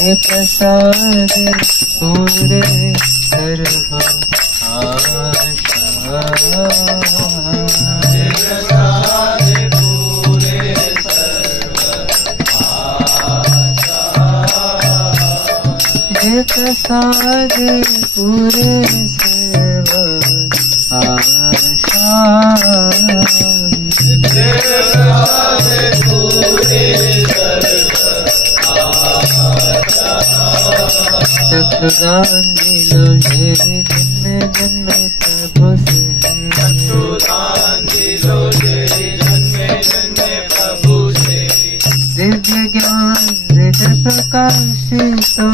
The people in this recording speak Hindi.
हे प्रसाद पूरे सर्व आशा हे प्रसाद पूरे सर्व आशा चक्षुदान दिलो तेरी जन्म जन्म प्रभु से दिव्य ज्ञान हृदय प्रकाशितो